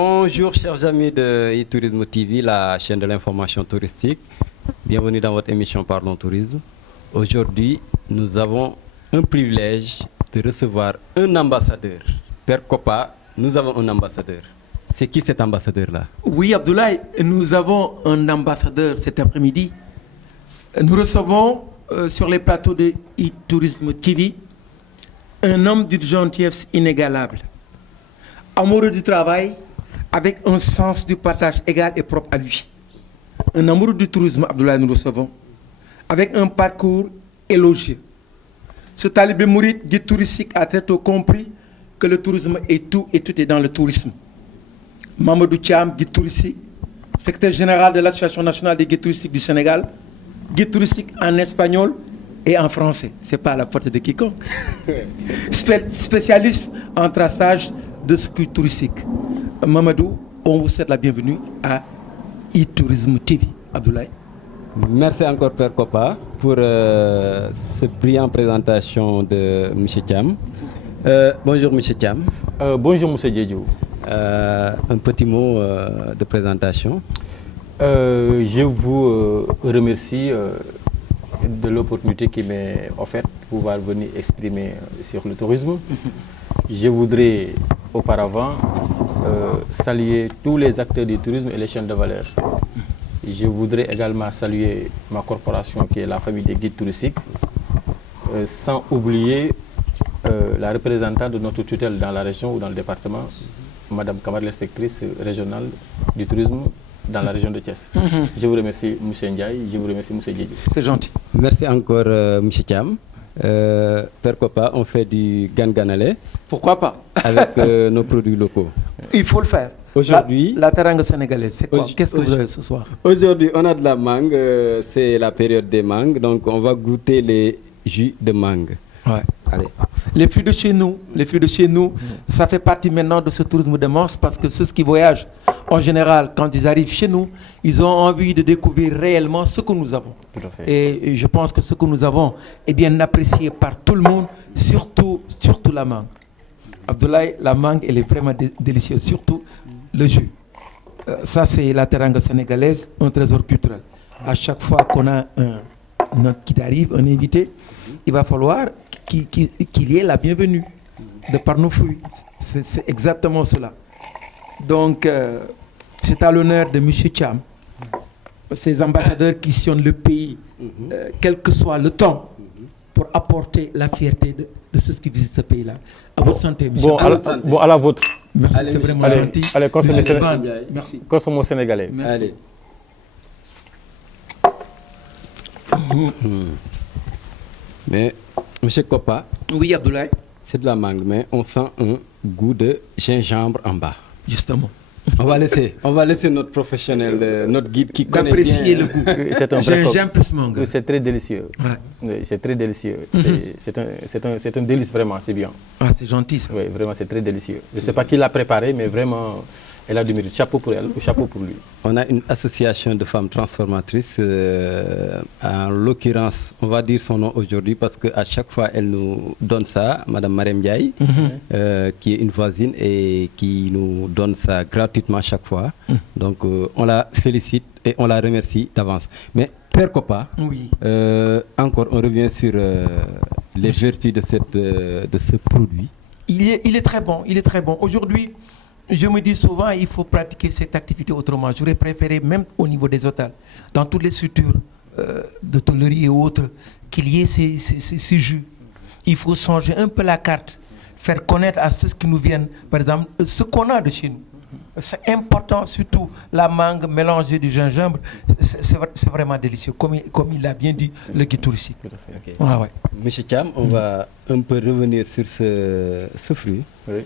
Bonjour chers amis de e-Tourisme TV, la chaîne de l'information touristique. Bienvenue dans votre émission Parlons Tourisme. Aujourd'hui, nous avons un privilège de recevoir un ambassadeur. Père Kopa, nous avons un ambassadeur. C'est qui cet ambassadeur-là? Oui, Abdoulaye, nous avons un ambassadeur cet après-midi. Nous recevons sur les plateaux de e-Tourisme TV un homme d'une gentillesse inégalable, amoureux du travail, avec un sens du partage égal et propre à lui. Un amoureux du tourisme, Abdoulaye, nous recevons, avec un parcours élogieux. Ce talibé mouride, guide touristique, a très tôt compris que le tourisme est tout et tout est dans le tourisme. Mamadou Thiam, guide touristique, secrétaire général de l'Association nationale des guides touristiques du Sénégal, guide touristique en espagnol et en français. Ce n'est pas à la portée de quiconque. Spécialiste en traçage de circuits touristiques. Mamadou, on vous souhaite la bienvenue à e-Tourisme TV. Abdoulaye. Merci encore Père Kopa pour cette brillante présentation de M. Thiam. Bonjour M. Thiam. Bonjour M. Diédiou. Un petit mot de présentation. Je vous remercie de l'opportunité qui m'est offerte pour pouvoir venir exprimer sur le tourisme. Je voudrais auparavant saluer tous les acteurs du tourisme et les chaînes de valeur. Je voudrais également saluer ma corporation qui est la famille des guides touristiques, sans oublier la représentante de notre tutelle dans la région ou dans le département, Madame Kamar, l'inspectrice régionale du tourisme dans la région de Thiès. Je vous remercie M. Ndiaye, je vous remercie M. Diédiou. C'est gentil. Merci encore M. Thiam. Père Kopa, on fait du ganganale. Pourquoi pas? Avec nos produits locaux. Il faut le faire. Aujourd'hui, la teranga sénégalaise, c'est quoi? Qu'est-ce que vous avez ce soir? Aujourd'hui, on a de la mangue, c'est la période des mangues, donc on va goûter les jus de mangue. Ouais. Allez. Les fruits de chez nous, ça fait partie maintenant de ce tourisme de masse parce que ceux qui voyagent, en général, quand ils arrivent chez nous, ils ont envie de découvrir réellement ce que nous avons. Tout à fait. Et je pense que ce que nous avons est bien apprécié par tout le monde, surtout la mangue. Abdoulaye, la mangue, elle est vraiment délicieuse, surtout le jus. Ça, c'est la teranga sénégalaise, un trésor culturel. À chaque fois qu'on a un hôte qui arrive, un invité, il va falloir qu'il y ait la bienvenue de par nos fruits. C'est exactement cela. Donc, c'est à l'honneur de M. Thiam, ces ambassadeurs qui sillonnent le pays, quel que soit le temps, pour apporter la fierté de ceux qui visitent ce pays-là. À votre santé, M. Bon, à la vôtre. Merci, c'est vraiment gentil. Allez, Merci. Consommons sénégalais. Merci. Allez. Mais, M. Kopa, Oui, Abdoulaye. c'est de la mangue, mais on sent un goût de gingembre en bas. Justement. On va laisser notre professionnel, notre guide qui connaît D'apprécier bien. le goût. C'est un vrai Gingembre plus mangue. Oui, c'est très délicieux. Ouais. Oui, c'est très délicieux. C'est un délice vraiment, c'est bien. Ah, c'est gentil ça. Oui, vraiment, c'est très délicieux. Je ne sais pas qui l'a préparé, mais vraiment, elle a du mérite. Chapeau pour elle ou chapeau pour lui. On a une association de femmes transformatrices, en l'occurrence, on va dire son nom aujourd'hui parce qu'à chaque fois elle nous donne ça, Madame Marem Ndiaye, qui est une voisine et qui nous donne ça gratuitement chaque fois. Donc on la félicite et on la remercie d'avance. Mais Père Kopa, Oui. encore on revient sur les vertus de ce produit. Il est très bon, il est très bon. Aujourd'hui, je me dis souvent, il faut pratiquer cette activité autrement. J'aurais préféré, même au niveau des hôtels, dans toutes les structures d'hôtellerie et autres, qu'il y ait ces jus. Il faut changer un peu la carte, faire connaître à ceux qui nous viennent, par exemple, ce qu'on a de chez nous. C'est important, surtout la mangue mélangée du gingembre. C'est vraiment délicieux, comme il a bien dit, le guide touristique. Okay. Ouais. Monsieur Thiam, on va un peu revenir sur ce fruit. Oui.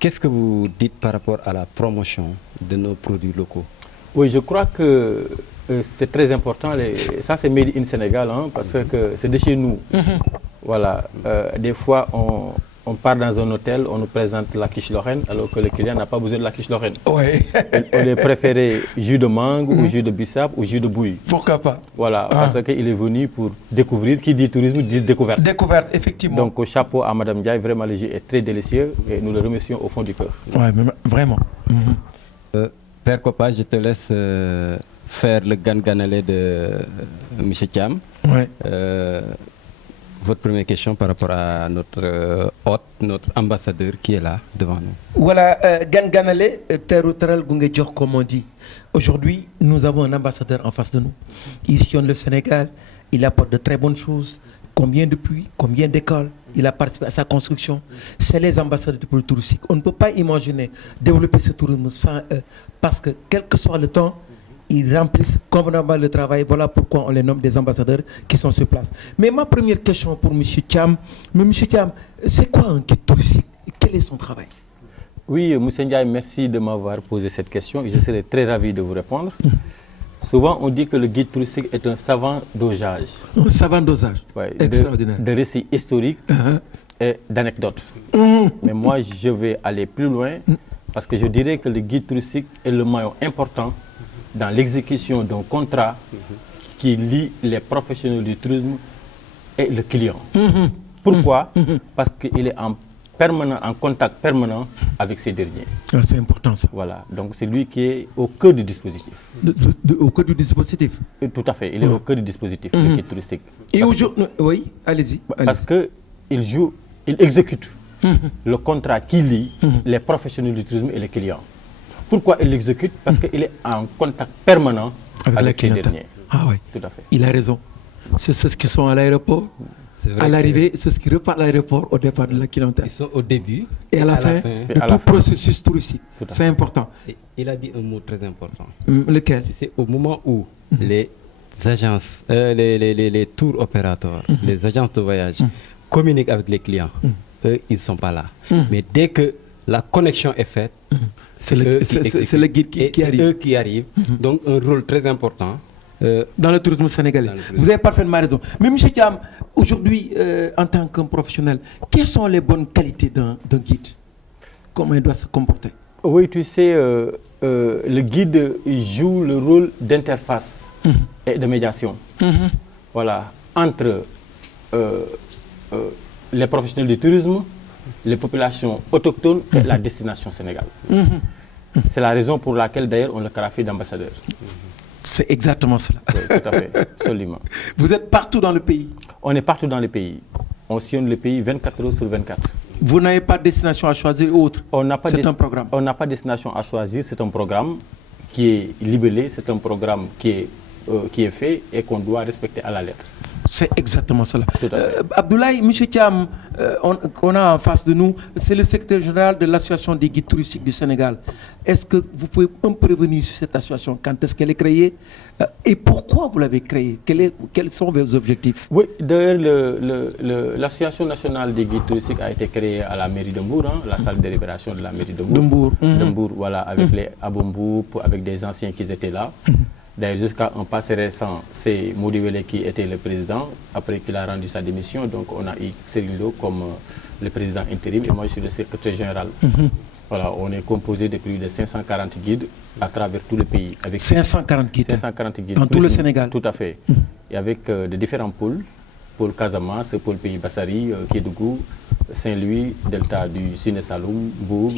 Qu'est-ce que vous dites par rapport à la promotion de nos produits locaux? Oui, je crois que c'est très important. Ça, c'est Made in Sénégal, hein, parce que c'est de chez nous. Voilà. Des fois, on part dans un hôtel, on nous présente la quiche Lorraine, alors que le client n'a pas besoin de la quiche Lorraine. Ouais. On est préféré jus de mangue, ou jus de bissap, ou jus de bouille. Pourquoi pas? Voilà, parce qu'il est venu pour découvrir. Qui dit tourisme dit découverte. Découverte, effectivement. Donc, chapeau à Madame Ndiaye, vraiment le jus est très délicieux et nous le remercions au fond du cœur. Ouais, mais vraiment. Père Kopa, je te laisse faire le ganganalé de M. Thiam. Ouais. Votre première question par rapport à notre hôte, notre ambassadeur qui est là devant nous. Voilà, Ganganale, Teruteral Gungejor, comme on dit. Aujourd'hui, nous avons un ambassadeur en face de nous. Il sillonne le Sénégal, il apporte de très bonnes choses. Combien de puits, combien d'écoles, il a participé à sa construction. C'est les ambassadeurs du pôle touristique. On ne peut pas imaginer développer ce tourisme sans eux, parce que quel que soit le temps, ils remplissent convenablement le travail. Voilà pourquoi on les nomme des ambassadeurs qui sont sur place. Mais ma première question pour M. Thiam, c'est quoi un guide touristique? Quel est son travail? Oui, Moussa Ndiaye, merci de m'avoir posé cette question. Je serai très ravi de vous répondre. Souvent, on dit que le guide touristique est un savant dosage. Un savant dosage, ouais, extraordinaire. De récits historiques et d'anecdotes. Mais moi, je vais aller plus loin parce que je dirais que le guide touristique est le maillon important dans l'exécution d'un contrat qui lie les professionnels du tourisme et le client. Pourquoi? Parce qu'il est en contact permanent avec ces derniers. Ah, c'est important ça. Voilà, donc c'est lui qui est au cœur du dispositif. Au cœur du dispositif? Tout à fait, il est au cœur du dispositif le guide touristique. Et aujourd'hui, oui, allez-y. Parce qu'il exécute le contrat qui lie les professionnels du tourisme et les clients. Pourquoi il l'exécute? Parce qu'il est en contact permanent avec ces derniers. Ah oui, tout à fait. Il a raison. C'est ceux qui sont à l'aéroport. À l'arrivée, c'est ce qui repartent à l'aéroport au départ de la clientèle. Ils sont au début et à la fin de tout processus touristique. C'est important. Et il a dit un mot très important. Lequel? C'est au moment où les agences, les tours opérateurs, les agences de voyage communiquent avec les clients. Eux, ils ne sont pas là. Mais dès que la connexion est faite, c'est le guide qui arrive. Eux qui arrivent. Donc un rôle très important. Dans le tourisme sénégalais. Vous avez parfaitement raison. Mais M. Thiam, aujourd'hui, en tant que professionnel, quelles sont les bonnes qualités d'un guide? Comment il doit se comporter? Oui, tu sais, le guide joue le rôle d'interface et de médiation. Voilà, entre les professionnels du tourisme, les populations autochtones et la destination Sénégal. C'est la raison pour laquelle, d'ailleurs, on le qualifie d'ambassadeur. C'est exactement cela. Oui, tout à fait, absolument. Vous êtes partout dans le pays? On est partout dans le pays. On sillonne le pays 24 heures sur 24. Vous n'avez pas de destination à choisir ou autre? C'est un programme. On n'a pas de destination à choisir. C'est un programme qui est libellé. C'est un programme qui est fait et qu'on doit respecter à la lettre. C'est exactement cela. Abdoulaye, M. Thiam, qu'on a en face de nous, c'est le secrétaire général de l'association des guides touristiques du Sénégal. Est-ce que vous pouvez un peu revenir sur cette association? Quand est-ce qu'elle est créée et pourquoi vous l'avez créée? Quels sont vos objectifs? Oui, d'ailleurs, l'association nationale des guides touristiques a été créée à la mairie de Mbour, la salle de délibération de la mairie de Mbour. De Mbour, voilà, avec les Abombou, avec des anciens qui étaient là. D'ailleurs, jusqu'à un passé récent, c'est Mody Wele qui était le président, après qu'il a rendu sa démission. Donc, on a eu Cyril Lo comme le président intérim et moi, je suis le secrétaire général. Voilà, on est composé de plus de 540 guides à travers tout le pays. Avec 540 guides 540 guides. Dans tout le Sénégal? Tout à fait. Et avec de différents pôles. Pôle Casamance, pôle Pays Bassari, Kédougou, Saint-Louis, Delta du Sine Saloum, Bourg,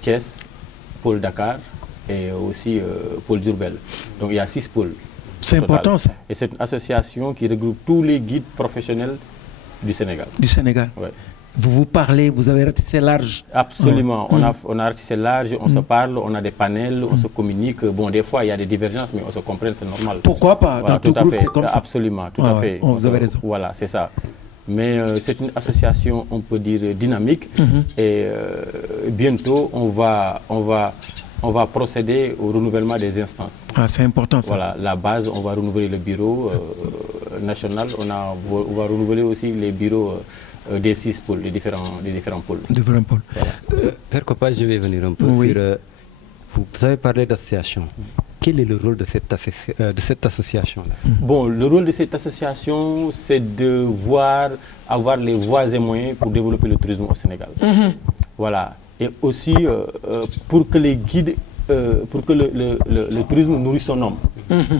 Thiès, pôle Dakar et aussi pôle Diourbel. Donc il y a 6 pôles. C'est important ça. Et c'est une association qui regroupe tous les guides professionnels du Sénégal. Du Sénégal. Ouais. Vous parlez, vous avez ratissé large. Absolument. On a ratissé large, on se parle, on a des panels, on se communique. Bon, des fois, il y a des divergences, mais on se comprend, c'est normal. Pourquoi pas? Voilà, dans tout groupe, c'est comme ça. Absolument, tout à fait. Vous avez raison. Voilà, c'est ça. Mais c'est une association, on peut dire, dynamique. Et bientôt, on va procéder au renouvellement des instances. Ah, c'est important ça. Voilà, la base, on va renouveler le bureau national. On va renouveler aussi les bureaux des 6 pôles, des différents pôles. Voilà. Père Kopa, je vais venir un peu sur... vous avez parlé d'association. Quel est le rôle de cette association-là? Bon, le rôle de cette association, c'est de avoir les voies et moyens pour développer le tourisme au Sénégal. Voilà. Et aussi pour que les guides, pour que le tourisme nourrisse son homme.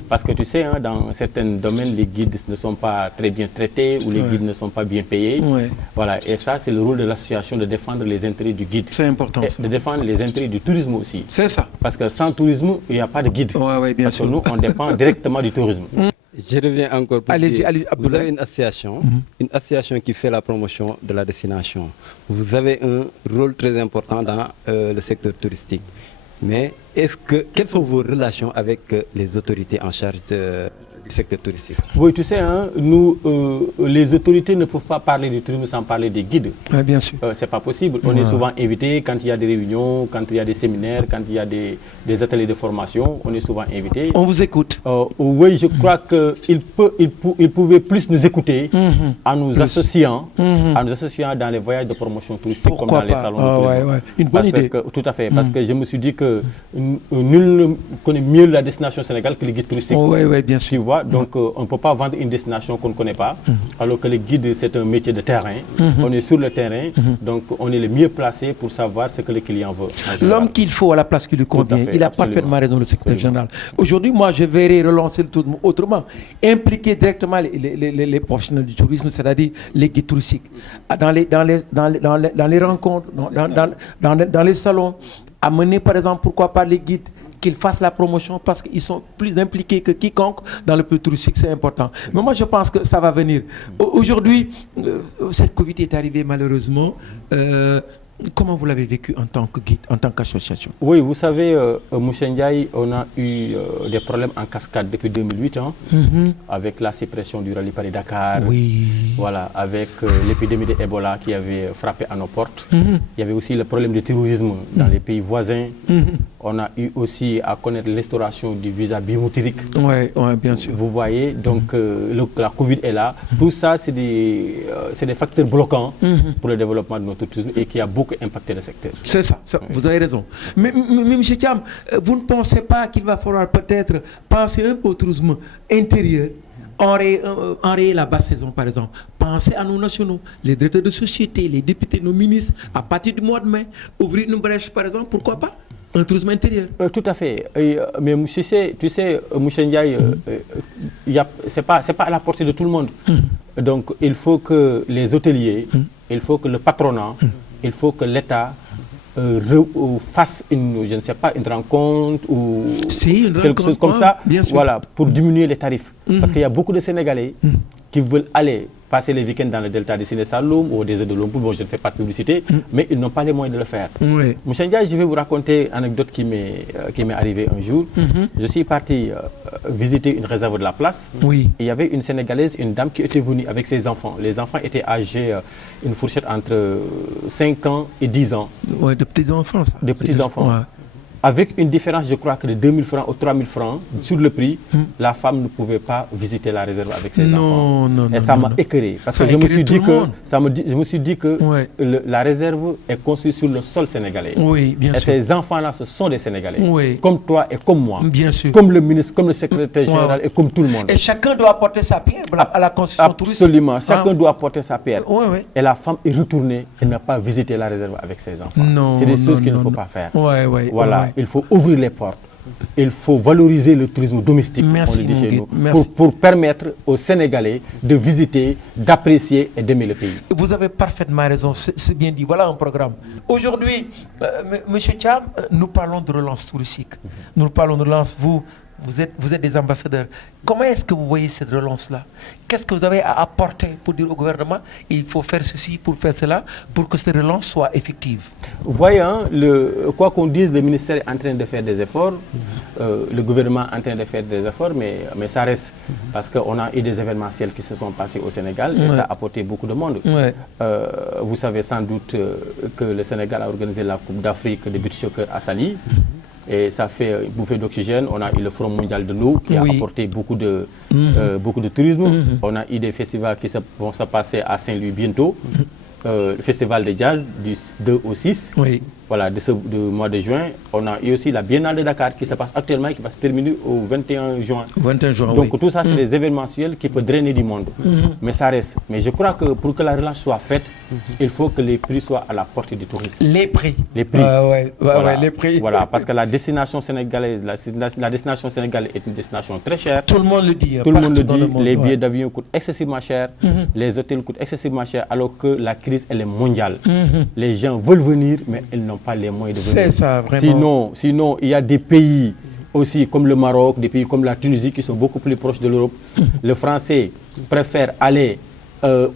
Parce que tu sais, hein, dans certains domaines, les guides ne sont pas très bien traités ou les guides ne sont pas bien payés. Voilà. Et ça, c'est le rôle de l'association de défendre les intérêts du guide. C'est important. Et de défendre les intérêts du tourisme aussi. C'est ça. Parce que sans tourisme, il n'y a pas de guide. Bien Parce sûr. que nous, on dépend directement du tourisme. Je reviens encore pour allez-y, dire, allez-y, vous avez une association qui fait la promotion de la destination. Vous avez un rôle très important dans le secteur touristique. Mais quelles sont vos relations avec les autorités en charge du secteur touristique? Oui, tu sais, hein, nous, les autorités ne peuvent pas parler du tourisme sans parler des guides. Oui, bien sûr. C'est pas possible. On est souvent invité quand il y a des réunions, quand il y a des séminaires, quand il y a des ateliers de formation, on est souvent invité. On vous écoute. Oui, je crois qu'il pouvait plus nous écouter en nous associant dans les voyages de promotion touristique. Pourquoi comme dans les salons de tourisme. Une bonne idée. Tout à fait, parce que je me suis dit que nul ne connaît mieux la destination Sénégal que les guides touristiques. Oui, bien sûr. Tu vois, donc on ne peut pas vendre une destination qu'on ne connaît pas, alors que les guides, c'est un métier de terrain. On est sur le terrain, donc on est le mieux placé pour savoir ce que le client veut. L'homme qu'il faut à la place qui lui convient, il a parfaitement raison, le secrétaire général. Aujourd'hui, moi, je verrai relancer le tourisme autrement, impliquer directement les professionnels du tourisme, c'est-à-dire les guides touristiques, dans les rencontres, dans les salons, amener par exemple, pourquoi pas les guides qu'ils fassent la promotion parce qu'ils sont plus impliqués que quiconque dans le pays touristique, c'est important. Mais moi, je pense que ça va venir. Aujourd'hui, cette Covid est arrivée malheureusement. Comment vous l'avez vécu en tant que guide, en tant qu'association? Oui, vous savez, Moussa Ndiaye, on a eu des problèmes en cascade depuis 2008, avec la suppression du rallye Paris-Dakar, voilà, avec l'épidémie d'Ebola qui avait frappé à nos portes. Il y avait aussi le problème du terrorisme dans les pays voisins. On a eu aussi à connaître l'instauration du visa biométrique. Oui, bien sûr. Vous voyez, donc la Covid est là. Tout ça, c'est des facteurs bloquants pour le développement de notre tourisme et qui a beaucoup impacté le secteur. C'est ça, vous avez raison. Mais M. Thiam, vous ne pensez pas qu'il va falloir peut-être penser un peu au tourisme intérieur, enrayer la basse saison par exemple, penser à nos nationaux, les directeurs de société, les députés, nos ministres, à partir du mois de mai, ouvrir une brèche par exemple, pourquoi pas un tourisme intérieur? Tout à fait. Mais tu sais, Moussa Ndiaye, c'est pas à la portée de tout le monde. Donc il faut que les hôteliers, il faut que le patronat, il faut que l'État fasse une rencontre ou quelque chose comme ça, voilà, pour diminuer les tarifs. Parce qu'il y a beaucoup de Sénégalais qui veulent aller passer les week-ends dans le delta de Sine Saloum ou au désert de Lompoul. Bon, je ne fais pas de publicité, mais ils n'ont pas les moyens de le faire. Moussa Ndiaye, je vais vous raconter une anecdote qui m'est arrivée un jour. Je suis parti visiter une réserve de la place. Et il y avait une Sénégalaise, une dame qui était venue avec ses enfants. Les enfants étaient âgés, une fourchette entre 5 ans et 10 ans. De petits-enfants, ça. De petits-enfants. Avec une différence, je crois, que de 2 000 francs ou 3 000 francs sur le prix, la femme ne pouvait pas visiter la réserve avec ses enfants. Et ça m'a écœuré. Parce que je me suis dit que la réserve est construite sur le sol sénégalais. Et ces enfants-là, ce sont des Sénégalais. Comme toi et comme moi. Bien sûr. Comme le ministre, comme le secrétaire général et comme tout le monde. Et chacun doit apporter sa pierre à la construction touristique. Absolument. Chacun doit apporter sa pierre. Et la femme est retournée et n'a pas visité la réserve avec ses enfants. C'est des choses qu'il ne faut pas faire. Voilà. Il faut ouvrir les portes. Il faut valoriser le tourisme domestique, on le dit chez nous, pour permettre aux Sénégalais de visiter, d'apprécier et d'aimer le pays. Vous avez parfaitement raison, c'est bien dit. Voilà un programme. Aujourd'hui, M. Thiam, nous parlons de relance touristique. Nous parlons de relance, vous êtes des ambassadeurs. Comment est-ce que vous voyez cette relance-là? Qu'est-ce que vous avez à apporter pour dire au gouvernement il faut faire ceci, pour faire cela, pour que cette relance soit effective? Voyons, quoi qu'on dise, le ministère est en train de faire des efforts, le gouvernement est en train de faire des efforts, mais ça reste, parce qu'on a eu des événementiels qui se sont passés au Sénégal et ça a apporté beaucoup de monde. Vous savez sans doute que le Sénégal a organisé la Coupe d'Afrique de beach soccer à Saly. Et ça fait une bouffée d'oxygène. On a eu le Forum mondial de l'eau qui a apporté beaucoup de tourisme. On a eu des festivals qui vont se passer à Saint-Louis bientôt. Le festival de jazz du 2 au 6. voilà, de mois de juin, on a eu aussi la Biennale de Dakar qui se passe actuellement et qui va se terminer au 21 juin. 21 juin, Donc oui. tout ça, c'est des événementiels qui peuvent drainer du monde. Mais ça reste. Mais je crois que pour que la relance soit faite, il faut que les prix soient à la portée du tourisme. Les prix. Les prix. Ouais, les prix. Voilà, parce que la destination sénégalaise, la destination sénégalaise est une destination très chère. Tout le monde le dit. Tout le monde le dit. Les billets d'avion coûtent excessivement cher. Les hôtels coûtent excessivement cher, alors que la crise, elle est mondiale. Les gens veulent venir, mais ils n'ont pas les moyens de venir. C'est ça, vraiment. Sinon, il y a des pays aussi comme le Maroc, des pays comme la Tunisie qui sont beaucoup plus proches de l'Europe. Le Français préfère aller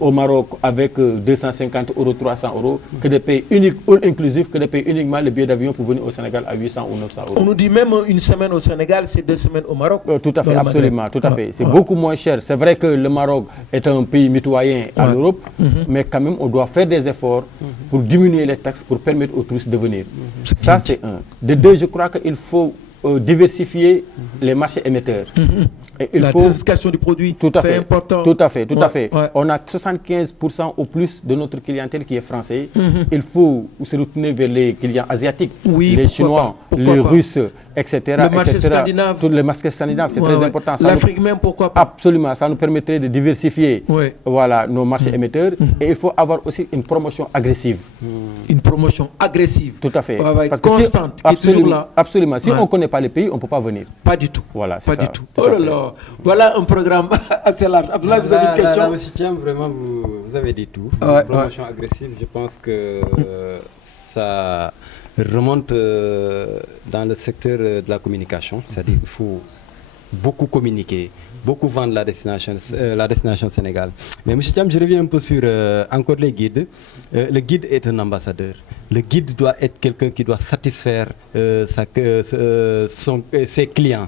au Maroc avec 250 €, 300 € que des pays uniques, all inclusifs, que des pays uniquement le billet d'avion pour venir au Sénégal à 800 ou 900 €. On nous dit même une semaine au Sénégal, c'est 2 semaines au Maroc. Tout à fait, absolument, tout à fait. C'est beaucoup moins cher. C'est vrai que le Maroc est un pays mitoyen à l'Europe, mais quand même, on doit faire des efforts pour diminuer les taxes, pour permettre aux touristes de venir. Ça, c'est un. De deux, je crois qu'il faut diversifier les marchés émetteurs. Et la diversification du produit, c'est important. Tout à fait, tout à fait. Ouais. On a 75% au plus de notre clientèle qui est français. Il faut se retourner vers les clients asiatiques, les Chinois, les Russes, etc. Le marché scandinave. Tous les marchés scandinaves, c'est très important. L'Afrique même, pourquoi pas? Absolument, ça nous permettrait de diversifier voilà, nos marchés émetteurs. Et il faut avoir aussi une promotion agressive. Une promotion agressive. Tout à fait. Parce constante, qui est toujours là. Absolument. Si on ne connaît pas les pays, on ne peut pas venir. Pas du tout. Voilà, c'est ça. Pas du tout. Oh là là. Voilà un programme assez large. Abdoulaye, vous avez une question? Monsieur Thiam, vraiment, vous avez dit tout. Promotion agressive, je pense que ça remonte dans le secteur de la communication. C'est-à-dire qu'il faut beaucoup communiquer, beaucoup vendre la destination Sénégal. Mais monsieur Thiam, je reviens un peu sur encore les guides. Le guide est un ambassadeur. Le guide doit être quelqu'un qui doit satisfaire ses clients.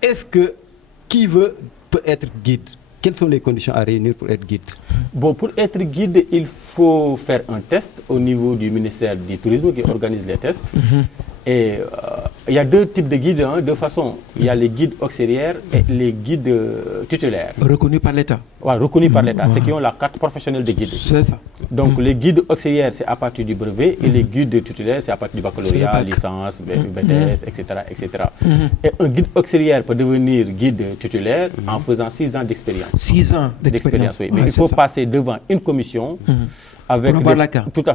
Est-ce que qui peut être guide? Quelles sont les conditions à réunir pour être guide? Bon, pour être guide, il faut faire un test au niveau du ministère du Tourisme qui organise les tests. Et il y a deux types de guides, deux façons. Il y a les guides auxiliaires et les guides titulaires. Reconnus par l'État. Ouais, reconnus par l'État, ceux qui ont la carte professionnelle de guide. C'est ça. Donc les guides auxiliaires, c'est à partir du brevet, et les guides titulaires, c'est à partir du baccalauréat, licence, BTS, etc. etc. Et un guide auxiliaire peut devenir guide titulaire en faisant 6 ans d'expérience. 6 ans d'expérience, oui. Mais il faut passer devant une commission. Avec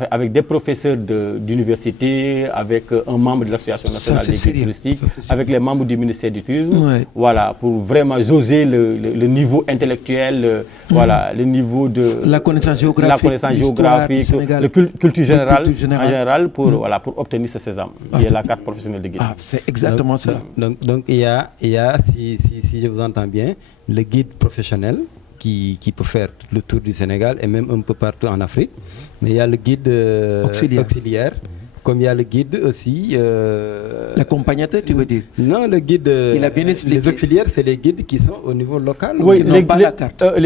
avec des professeurs d'université, avec un membre de l'Association nationale des guides touristiques, avec les membres du ministère du Tourisme, voilà, pour vraiment jauger le niveau intellectuel, voilà, le niveau de la connaissance géographique, le culture générale, en général, pour obtenir ce sésame, qui est la carte professionnelle de guide. C'est exactement ça. Donc il y a si je vous entends bien, le guide professionnel qui peut faire le tour du Sénégal et même un peu partout en Afrique. Mais il y a le guide auxiliaire, comme il y a le guide aussi... L'accompagnateur, tu veux dire? Non, le guide... les auxiliaires, c'est les guides qui sont au niveau local. Oui, les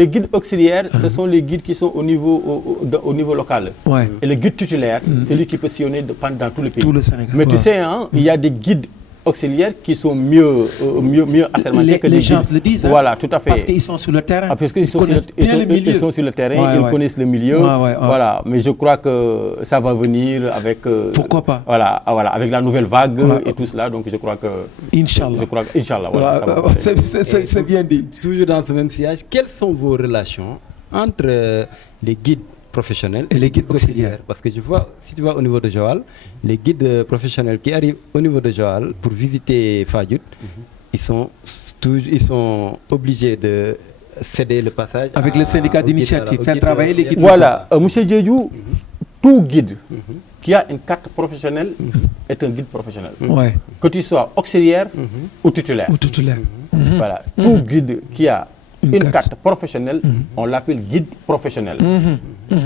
guides auxiliaires, ce sont les guides qui sont au niveau local. Et le guide titulaire, c'est lui qui peut sillonner dans tout le pays. Tout le Sénégal. Mais tu sais, il y a des guides auxiliaires qui sont mieux assermentés que les gens le disent. Voilà, tout à fait. Parce qu'ils sont sur le terrain. Parce qu'ils sont sur le terrain, ils connaissent le milieu. Voilà, mais je crois que ça va venir avec. Pourquoi pas? Voilà, avec la nouvelle vague et tout cela. Donc je crois que. Inch'Allah. Inch'Allah, voilà. C'est bien dit. Toujours dans ce même sillage, quelles sont vos relations entre les guides professionnels et les guides auxiliaires? Parce que je vois, si tu vas au niveau de Joal, les guides professionnels qui arrivent au niveau de Joal pour visiter Fadiout, ils sont obligés de céder le passage avec le syndicat d'initiative, faire travailler les guides. Voilà, monsieur Djedjou, tout guide qui a une carte professionnelle est un guide professionnel. Que tu sois auxiliaire ou titulaire. Voilà, tout guide qui a une carte professionnelle, on l'appelle guide professionnel.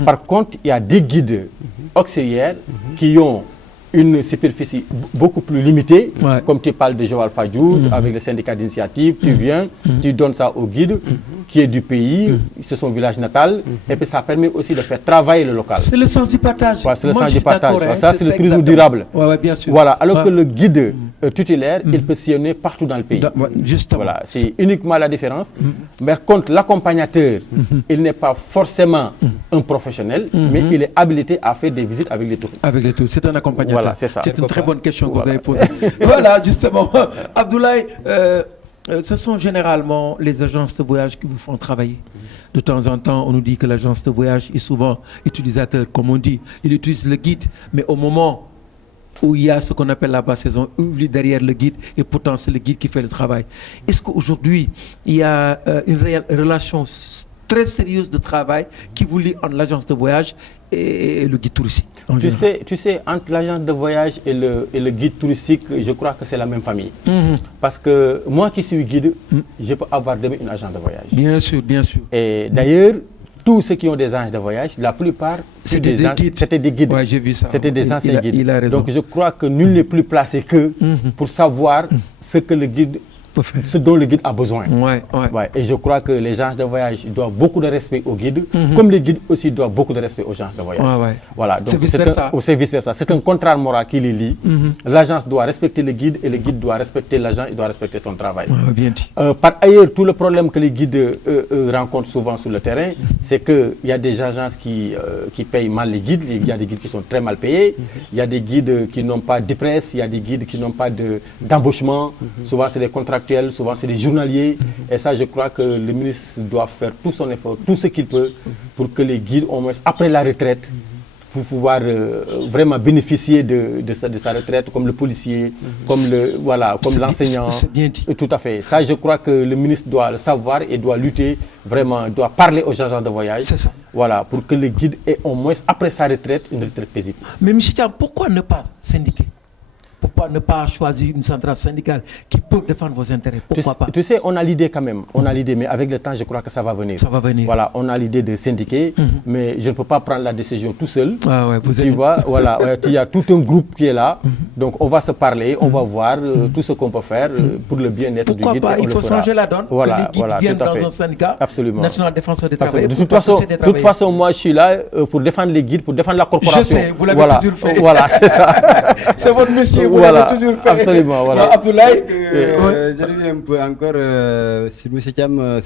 Par contre, il y a des guides auxiliaires qui ont une superficie beaucoup plus limitée, comme tu parles de Joal Fadiout, avec le syndicat d'initiative, tu viens, tu donnes ça au guide qui est du pays, c'est son village natal, et puis ça permet aussi de faire travailler le local. C'est le sens du partage. C'est le sens du partage. Ça, c'est le tourisme durable. Bien sûr. Voilà, alors que le guide titulaire, il peut sillonner partout dans le pays. Justement. Voilà, c'est uniquement la différence. Mais contre l'accompagnateur, il n'est pas forcément un professionnel, mais il est habilité à faire des visites avec les touristes. Avec les touristes, c'est un accompagnateur. Voilà, c'est ça. C'est une très bonne question que vous avez posée. Voilà, justement. Abdoulaye, ce sont généralement les agences de voyage qui vous font travailler. De temps en temps, on nous dit que l'agence de voyage est souvent utilisateur, comme on dit. Il utilise le guide, mais au moment où il y a ce qu'on appelle la basse saison, oublie derrière le guide, et pourtant c'est le guide qui fait le travail. Est-ce qu'aujourd'hui, il y a une relation très sérieuse de travail qui vous lie entre l'agence de voyage et le guide touristique? Tu sais, entre l'agence de voyage et le guide touristique, je crois que c'est la même famille. Parce que moi qui suis guide, je peux avoir demain une agence de voyage. Bien sûr, bien sûr. Et d'ailleurs, tous ceux qui ont des agences de voyage, la plupart, c'était des guides. C'était des guides. Ouais, j'ai vu ça. C'était des anciens guides. Il a raison. Donc je crois que nul n'est plus placé qu'eux pour savoir ce que le guide, ce dont le guide a besoin. Ouais. Et je crois que les agences de voyage doivent beaucoup de respect aux guides, comme les guides aussi doivent beaucoup de respect aux agences de voyage. Voilà, donc c'est vice-versa. C'est un contrat moral qui les lie. L'agence doit respecter le guide et le guide doit respecter l'agent et doit respecter son travail. Bien dit. Par ailleurs, tout le problème que les guides rencontrent souvent sur le terrain, c'est qu'il y a des agences qui payent mal les guides. Il y a des guides qui sont très mal payés. Il y a des guides qui n'ont pas de presse. Il y a des guides qui n'ont pas d'embauchement. Souvent, c'est des contractuels. Souvent c'est des journaliers, et ça je crois que le ministre doit faire tout son effort, tout ce qu'il peut pour que les guides, au moins après la retraite, pour pouvoir vraiment bénéficier de sa retraite, comme le policier, comme l'enseignant. C'est bien dit. Tout à fait. Ça je crois que le ministre doit le savoir et doit lutter, vraiment, doit parler aux agents de voyage. C'est ça. Voilà, pour que le guide ait au moins après sa retraite une retraite paisible. Mais M. Thiam, pourquoi ne pas syndiquer? Pourquoi ne pas choisir une centrale syndicale qui peut défendre vos intérêts? Pourquoi pas? Tu sais, on a l'idée quand même. On a l'idée, mais avec le temps, je crois que ça va venir. Ça va venir. Voilà, on a l'idée de syndiquer, mais je ne peux pas prendre la décision tout seul. Tu vois, voilà, il y a tout un groupe qui est là. Donc, on va se parler, on va voir tout ce qu'on peut faire pour le bien-être du guide. Pourquoi pas? Il faut changer la donne. Voilà, que les guides viennent dans un syndicat national défenseur des travailleurs. De toute façon, moi, je suis là pour défendre les guides, pour défendre la corporation. Je sais, vous l'avez toujours fait. Voilà, c'est ça. C'est votre métier, vous l'avez toujours fait. Absolument, voilà. Abdoulaye, je reviens un peu encore sur M. Thiam,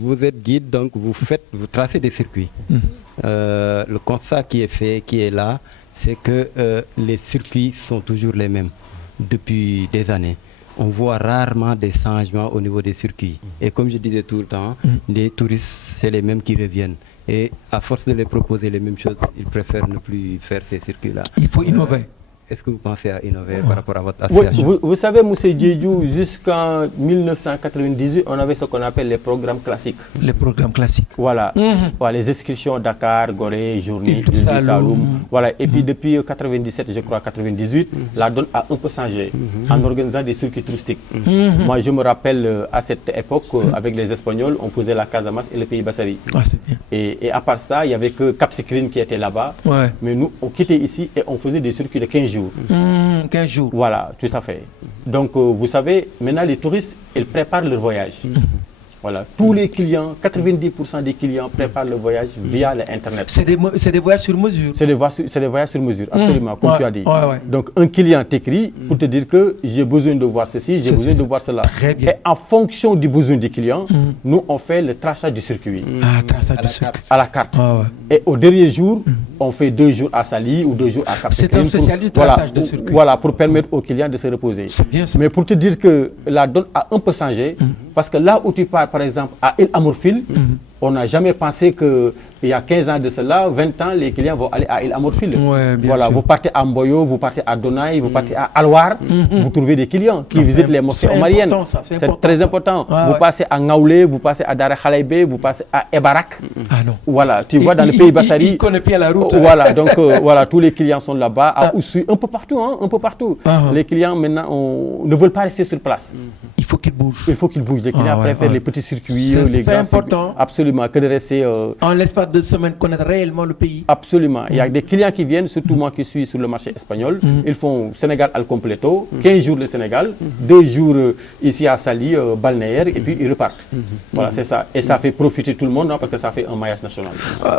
vous êtes guide, donc vous tracez des circuits. Le constat qui est fait, qui est là, c'est que les circuits sont toujours les mêmes depuis des années. On voit rarement des changements au niveau des circuits. Et comme je disais tout le temps, les touristes, c'est les mêmes qui reviennent. Et à force de les proposer les mêmes choses, ils préfèrent ne plus faire ces circuits-là. Il faut innover. Est-ce que vous pensez à innover par rapport à votre association? Vous savez, M. Djedjou, jusqu'en 1998, on avait ce qu'on appelle les programmes classiques. Les programmes classiques. Voilà. Voilà, les inscriptions Dakar, Gorée, Journée, Saloum. Voilà. Et puis depuis 97, je crois 98, la donne a un peu changé en organisant des circuits touristiques. Moi, je me rappelle à cette époque, avec les Espagnols, on posait la Casamance et le Pays Bassari. C'est bien. Et à part ça, il n'y avait que Cap Skirring qui était là-bas. Mais nous, on quittait ici et on faisait des circuits de 15 jours. 15 jours. Voilà, tout à fait. Donc, vous savez, maintenant, les touristes, ils préparent leur voyage. Voilà, tous les clients, 90% des clients préparent le voyage via l'Internet. C'est des voyages sur mesure. C'est des voyages sur mesure, absolument, comme tu as dit. Donc, un client t'écrit pour te dire que j'ai besoin de voir ceci, j'ai besoin de voir cela. Très bien. Et en fonction du besoin du client, nous, on fait le traçage du circuit. À la carte. Et au dernier jour, on fait 2 jours à Sali ou 2 jours à Cap. C'est un spécialiste traçage de circuit. Voilà, pour permettre aux clients de se reposer. C'est bien ça. Mais pour te dire que la donne a un peu changé, parce que là où tu pars, par exemple, à Île Amorphile, on n'a jamais pensé qu'il y a 15 ans de cela, 20 ans, les clients vont aller à Île Amorphile. Voilà, vous partez à Mboyo, vous partez à Donaï, vous partez à Alwar, vous trouvez des clients qui visitent les mosquées omariennes. C'est très important. Vous passez à Ngaoulé, vous passez à Dara Khalaïbé, vous passez à Ebarak. Voilà, tu vois, dans le pays Bassari. Il connaît bien la route. Voilà, donc voilà, tous les clients sont là-bas, à Oussouy, un peu partout, un peu partout. Les clients maintenant ne veulent pas rester sur place. Il faut qu'ils bougent. Il faut qu'ils bougent. Les clients préfèrent les petits circuits, les grands. C'est important. Absolument, que de rester. En l'espace de semaines, connaître réellement le pays. Absolument. Il y a des clients qui viennent, surtout moi qui suis sur le marché espagnol. Ils font Sénégal al completo, 15 jours le Sénégal, 2 jours ici à Sali, balnéaire, et puis ils repartent. Voilà, c'est ça. Et ça fait profiter tout le monde, parce que ça fait un maillage national.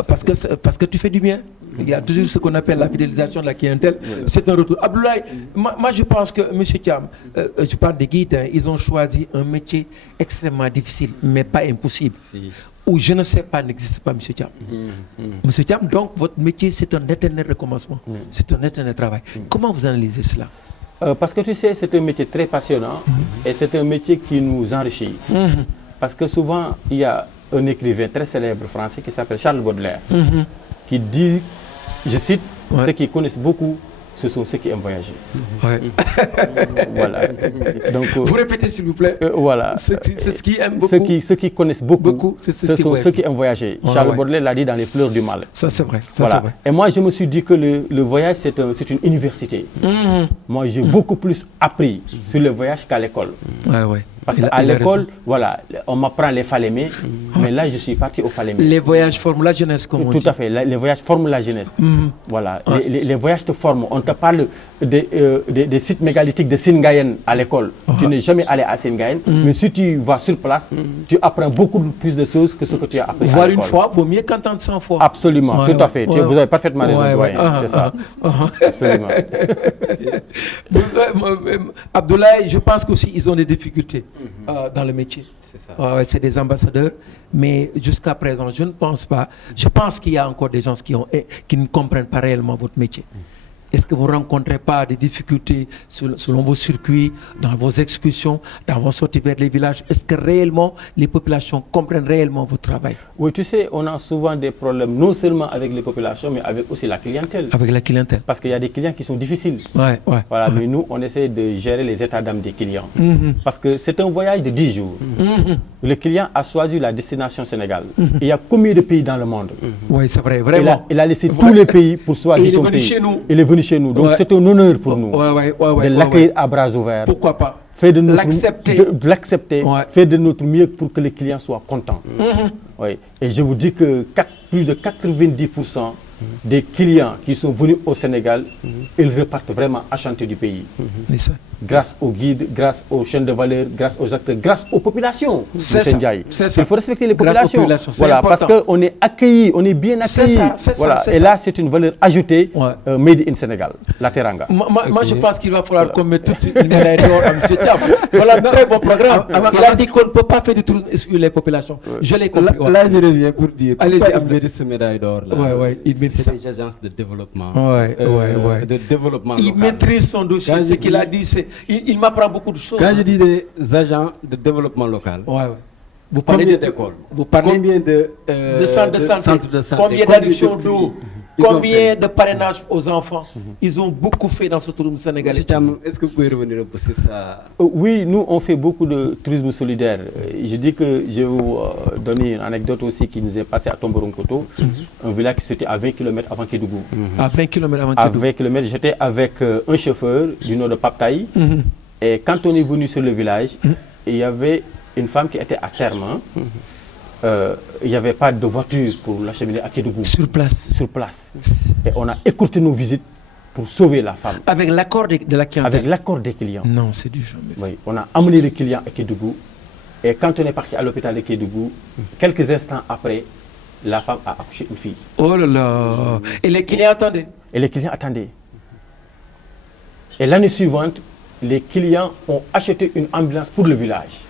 Parce que tu fais du bien. Il y a toujours ce qu'on appelle la fidélisation de la clientèle. C'est un retour. Abdoulaye, moi je pense que, M. Thiam, je parle des guides, hein, ils ont choisi un métier extrêmement difficile, mais pas impossible. Ou je ne sais pas, n'existe pas, M. Thiam. M. Thiam, donc votre métier, c'est un éternel recommencement. C'est un éternel travail. Comment vous analysez cela? Parce que tu sais, c'est un métier très passionnant et c'est un métier qui nous enrichit. Parce que souvent, il y a un écrivain très célèbre français qui s'appelle Charles Baudelaire, qui dit, je cite, ceux qui connaissent beaucoup, ce sont ceux qui aiment voyager. Voilà. Donc, vous répétez s'il vous plaît. Voilà. C'est ce qui aiment beaucoup. Ceux qui connaissent beaucoup, ce sont ceux qui aiment voyager. Charles Baudelaire l'a dit dans Les Fleurs du Mal. Ça c'est vrai. Voilà. Et moi je me suis dit que le voyage c'est une université. Moi j'ai beaucoup plus appris sur le voyage qu'à l'école. Parce qu'à l'école, voilà, on m'apprend les Falémés, mais là je suis parti au Falémés. Les voyages forment la jeunesse, comme on dit. Tout à fait, les voyages forment la jeunesse. Voilà, les voyages te forment. On te parle des sites mégalithiques de Singayen à l'école. Tu n'es jamais allé à Singayen, mais si tu vas sur place, tu apprends beaucoup plus de choses que ce que tu as appris à l'école. Voir une fois vaut mieux qu'entendre 100 fois. Absolument, tout à fait. Vous avez parfaitement raison, c'est ça. Absolument. Abdoulaye, je pense qu'aussi ils ont des difficultés dans le métier. C'est des ambassadeurs, mais jusqu'à présent, je ne pense pas. Je pense qu'il y a encore des gens qui ne comprennent pas réellement votre métier. Est-ce que vous ne rencontrez pas des difficultés selon vos circuits, dans vos excursions, dans vos sorties vers les villages? Est-ce que réellement les populations comprennent réellement votre travail? Oui, tu sais, on a souvent des problèmes, non seulement avec les populations, mais avec aussi la clientèle. Avec la clientèle. Parce qu'il y a des clients qui sont difficiles. Voilà, mais nous, on essaie de gérer les états d'âme des clients. Parce que c'est un voyage de 10 jours. Le client a choisi la destination Sénégal. Il y a combien de pays dans le monde? Oui, c'est vrai, vraiment. Il a laissé tous les pays pour choisir ton pays. Chez nous. Il est venu chez nous. Donc c'est un honneur pour nous de l'accueillir à bras ouverts. Pourquoi pas? L'accepter, faire de notre mieux pour que les clients soient contents. Et je vous dis que plus de 90% des clients qui sont venus au Sénégal, ils repartent vraiment enchantés du pays. Grâce aux guides, grâce aux chaînes de valeur, grâce aux acteurs, grâce aux populations. C'est ça. Il faut respecter les populations. Voilà, parce qu'on est accueillis, on est bien accueillis. Voilà. Et là, c'est une valeur ajoutée, made in Sénégal, la teranga. Moi, je pense qu'il va falloir qu'on mette tout de suite une médaille d'or à M. Thiam. Voilà un très bon programme. Il a dit qu'on ne peut pas faire du tourisme sur les populations. Je l'ai compris. Là, je reviens pour dire, allez-y, il mérite ce médaille d'or. C'est des agences de développement. De développement local. Il maîtrise son dossier. Ce qu'il a dit, c'est... Il m'apprend beaucoup de choses. Quand je dis des agents de développement local, vous parlez d'écoles, vous parlez combien de centres de santé, combien d'adductions d'eau, combien de parrainage aux enfants. Ils ont beaucoup fait dans ce tourisme sénégalais. Est-ce que vous pouvez revenir un peu sur ça? Oui, nous on fait beaucoup de tourisme solidaire. Je dis que je vais vous donner une anecdote aussi qui nous est passée à Tomboronkoto, un village qui était à 20 km avant Kédougou. À 20 km avant Kédougou. À 20 km, j'étais avec un chauffeur du nord de Paptaï. Et quand on est venu sur le village, il y avait une femme qui était à terme. Il n'y avait pas de voiture pour l'acheminer à Kédougou. Sur place. Et on a écourté nos visites pour sauver la femme. Avec l'accord de la clientèle? Avec l'accord des clients. Non, c'est du jamais. Oui, on a amené le client à Kédougou. Et quand on est parti à l'hôpital de Kédougou, quelques instants après, la femme a accouché une fille. Oh là là. Et les clients attendaient? Et les clients attendaient. Et l'année suivante, les clients ont acheté une ambulance pour le village.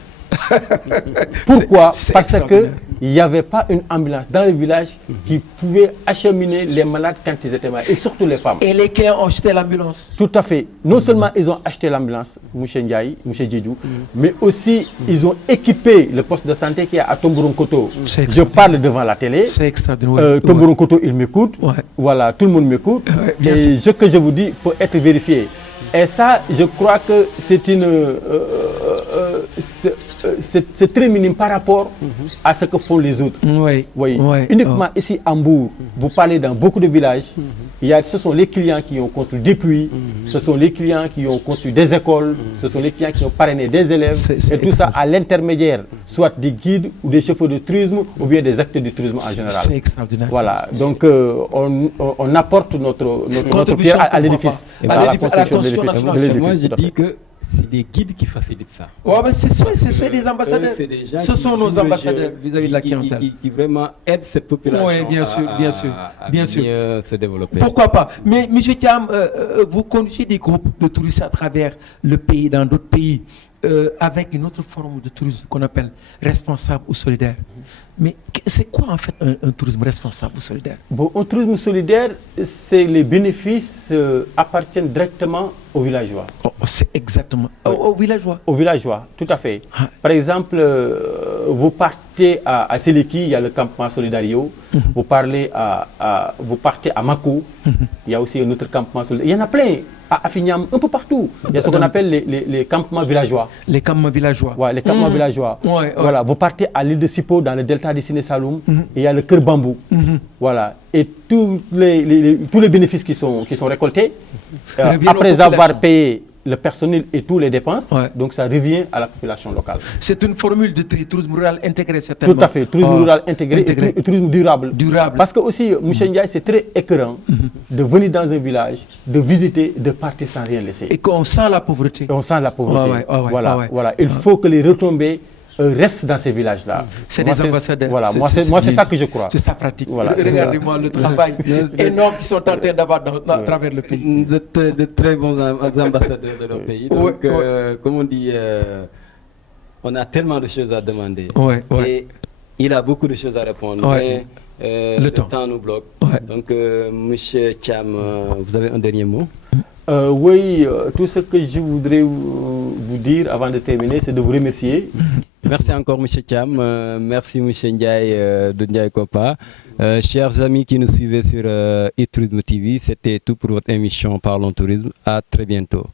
Pourquoi? Parce qu'il n'y avait pas une ambulance dans le village qui pouvait acheminer les malades quand ils étaient malades, et surtout les femmes. Et les clients ont acheté l'ambulance? Tout à fait. Non seulement ils ont acheté l'ambulance, M. Ndiaye, M. Djedjou, mais aussi ils ont équipé le poste de santé qui est à Tomboronkoto. Je parle devant la télé. C'est extraordinaire. Tomboronkoto, il m'écoute. Voilà, tout le monde m'écoute. Et ce que je vous dis peut être vérifié. Et ça, je crois que c'est c'est très minime par rapport à ce que font les autres. Uniquement ici à Mbour, vous parlez dans beaucoup de villages, ce sont les clients qui ont construit des puits, ce sont les clients qui ont construit des écoles, ce sont les clients qui ont parrainé des élèves, et tout ça à l'intermédiaire, soit des guides ou des chauffeurs de tourisme ou bien des acteurs du tourisme en général. C'est extraordinaire. Voilà, donc on apporte notre pierre à l'édifice, à la construction de l'édifice. Moi, je dis que c'est des guides qui facilitent ça. Ouais, mais c'est des ambassadeurs. Ce sont nos ambassadeurs vis-à-vis de la clientèle. Qui vraiment aident cette population Oui, bien sûr, bien sûr, bien sûr. mieux se développer. Pourquoi pas? Mais M. Thiam, vous conduisez des groupes de touristes à travers le pays, dans d'autres pays, avec une autre forme de tourisme qu'on appelle responsable ou solidaire. Mais c'est quoi en fait un tourisme responsable ou solidaire? Bon, un tourisme solidaire, c'est les bénéfices appartiennent directement aux villageois. Oh, c'est exactement. Aux villageois. Aux villageois, tout à fait. Par exemple, vous partez à Seleki, il y a le campement Solidario. Vous partez à Mako, il y a aussi un autre campement Solidario. Il y en a plein à Afignam, un peu partout. Il y a ce qu'on appelle les campements villageois. Les campements villageois. Ouais, les campements villageois. Ouais. Voilà, vous partez à l'île de Sipo, dans le delta de Sine Saloum, et il y a le Kër Bambou. Voilà, et tous les bénéfices qui sont récoltés, après avoir payé le personnel et toutes les dépenses, donc ça revient à la population locale. C'est une formule de tourisme rural intégré, certainement. Tout à fait, tourisme rural intégré. Et tourisme durable. Parce que aussi, Michel Ndiaye, c'est très écœurant de venir dans un village, de visiter, de partir sans rien laisser. Et qu'on sent la pauvreté. Et on sent la pauvreté. Voilà. Il faut que les retombées restent dans ces villages-là. C'est des ambassadeurs. Voilà, moi c'est ça que je crois. C'est sa pratique. Voilà, regardez-moi le travail énorme qu'ils sont en train d'avoir à travers le pays. De très bons ambassadeurs de leur pays. Donc, comme on dit, on a tellement de choses à demander. Et il a beaucoup de choses à répondre. Mais le temps nous bloque. Donc, Monsieur Thiam, vous avez un dernier mot? Oui, tout ce que je voudrais vous dire avant de terminer, c'est de vous remercier. Merci encore, M. Thiam. Merci, M. Ndiaye de Ndiaye Kopa. Chers amis qui nous suivez sur e-Tourisme TV, c'était tout pour votre émission Parlons Tourisme. À très bientôt.